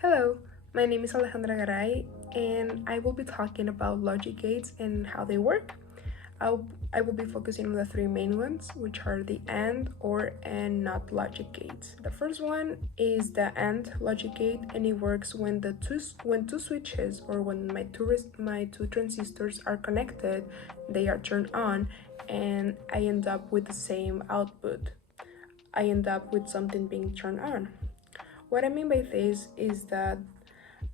Hello, my name is Alejandra Garay, and I will be talking about logic gates and how they work. I will be focusing on the three main ones, which are the AND, OR, and NOT logic gates. The first one is the AND logic gate, and it works when two switches, or when my two transistors are connected, they are turned on, and I end up with the same output. I end up with something being turned on. What I mean by this is that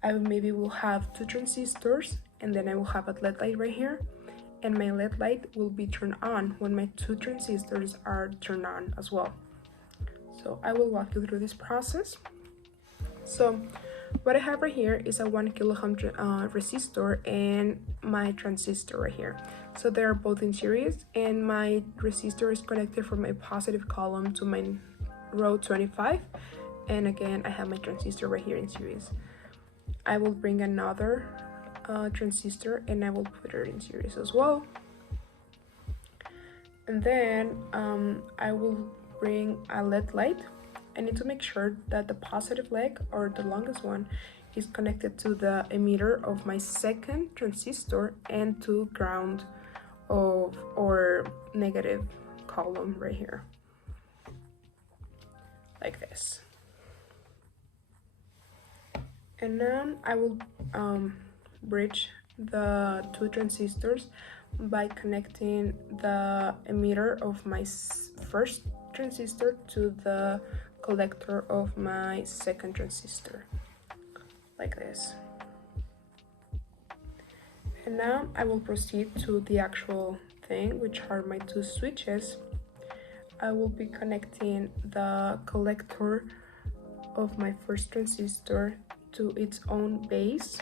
I maybe will have two transistors, and then I will have a LED light right here, and my LED light will be turned on when my two transistors are turned on as well. So I will walk you through this process. So what I have right here is a 1 kilo ohm resistor and my transistor right here. So they are both in series, and my resistor is connected from my positive column to my row 25. And again, I have my transistor right here in series. I will bring another transistor and I will put it in series as well. And then I will bring a LED light. I need to make sure that the positive leg, or the longest one, is connected to the emitter of my second transistor and to ground of or negative column right here, like this. And then I will bridge the two transistors by connecting the emitter of my first transistor to the collector of my second transistor, like this. And now I will proceed to the actual thing, which are my two switches. I will be connecting the collector of my first transistor to its own base,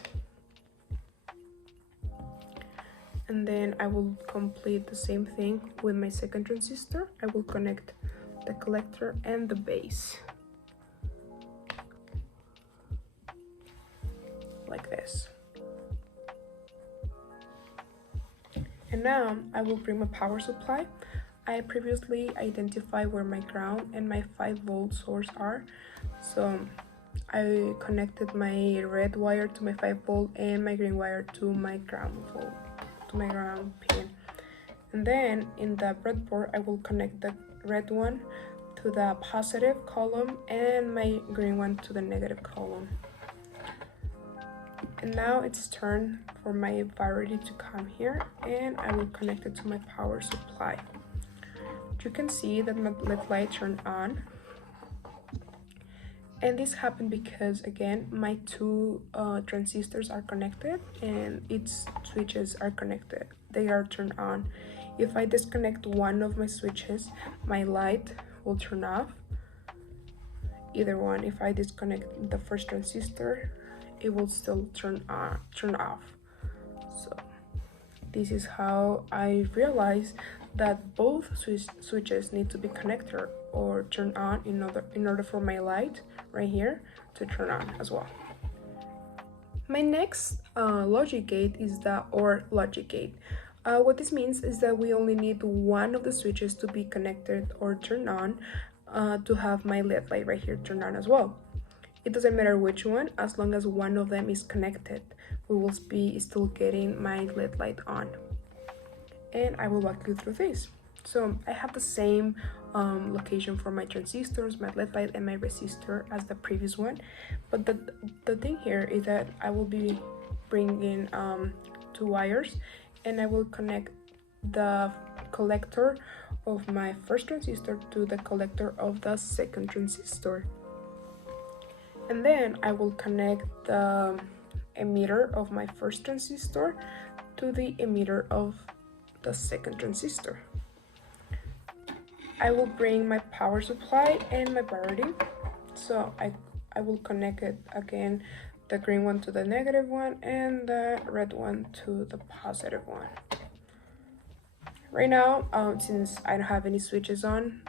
and then I will complete the same thing with my second transistor. I will connect the collector and the base, like this. And now I will bring my power supply. I previously identified where my ground and my 5-volt source are, so I connected my red wire to my 5-volt and my green wire to my ground pin. And then in the breadboard, I will connect the red one to the positive column and my green one to the negative column. And now it's turn for my variety to come here, and I will connect it to my power supply. You can see that my LED light turned on. And this happened because, again, my two transistors are connected and its switches are connected. They are turned on. If I disconnect one of my switches, my light will turn off. Either one. If I disconnect the first transistor, it will still turn off. So this is how I realized that both switches need to be connected or turned on in order for my light right here to turn on as well. My next logic gate is the OR logic gate. What this means is that we only need one of the switches to be connected or turned on to have my LED light right here turned on as well. It doesn't matter which one, as long as one of them is connected, we will be still getting my LED light on. And I will walk you through this. So I have the same location for my transistors, my LED light, and my resistor as the previous one. But the thing here is that I will be bringing two wires, and I will connect the collector of my first transistor to the collector of the second transistor. And then I will connect the emitter of my first transistor to the emitter of the second transistor. I will bring my power supply and my variety. So I will connect it again, the green one to the negative one and the red one to the positive one. Right now, since I don't have any switches on,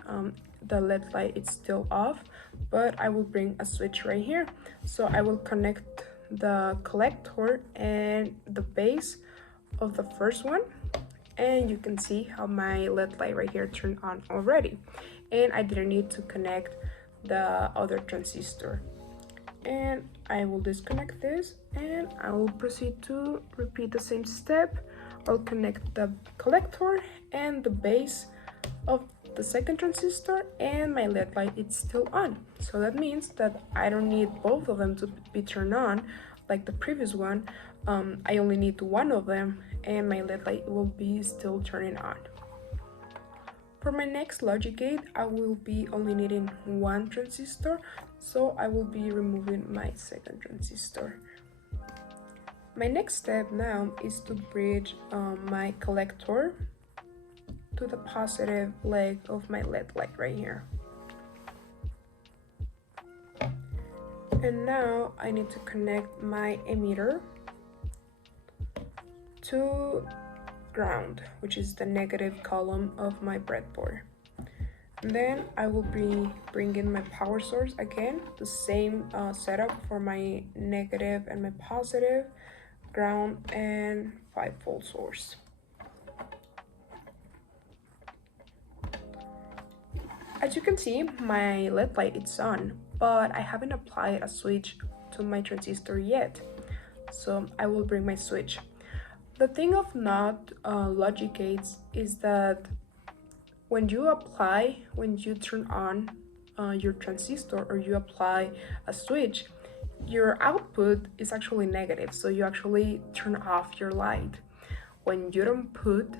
the LED light is still off, but I will bring a switch right here. So I will connect the collector and the base of the first one, and you can see how my LED light right here turned on already, and I didn't need to connect the other transistor. And I will disconnect this and I will proceed to repeat the same step. I'll connect the collector and the base of the second transistor, and my LED light is still on. So that means that I don't need both of them to be turned on like the previous one. I only need one of them and my LED light will be still turning on. For my next logic gate, I will be only needing one transistor, so I will be removing my second transistor. My next step now is to bridge my collector to the positive leg of my LED light right here. And now I need to connect my emitter to ground, which is the negative column of my breadboard. And then I will be bringing my power source again, the same setup for my negative and my positive, ground and 5-volt source. As you can see, my LED light is on, but I haven't applied a switch to my transistor yet. So I will bring my switch. The thing of not logic gates is that when you turn on your transistor or you apply a switch, your output is actually negative, so you actually turn off your light. When you don't put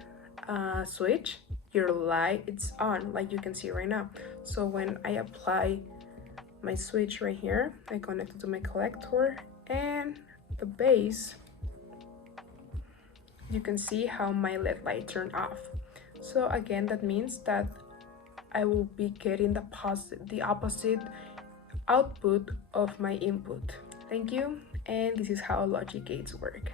a switch, your light is on, like you can see right now. So when I apply my switch right here, I connect it to my collector and the base, you can see how my LED light turned off. So again, that means that I will be getting the opposite output of my input. Thank you, and this is how logic gates work.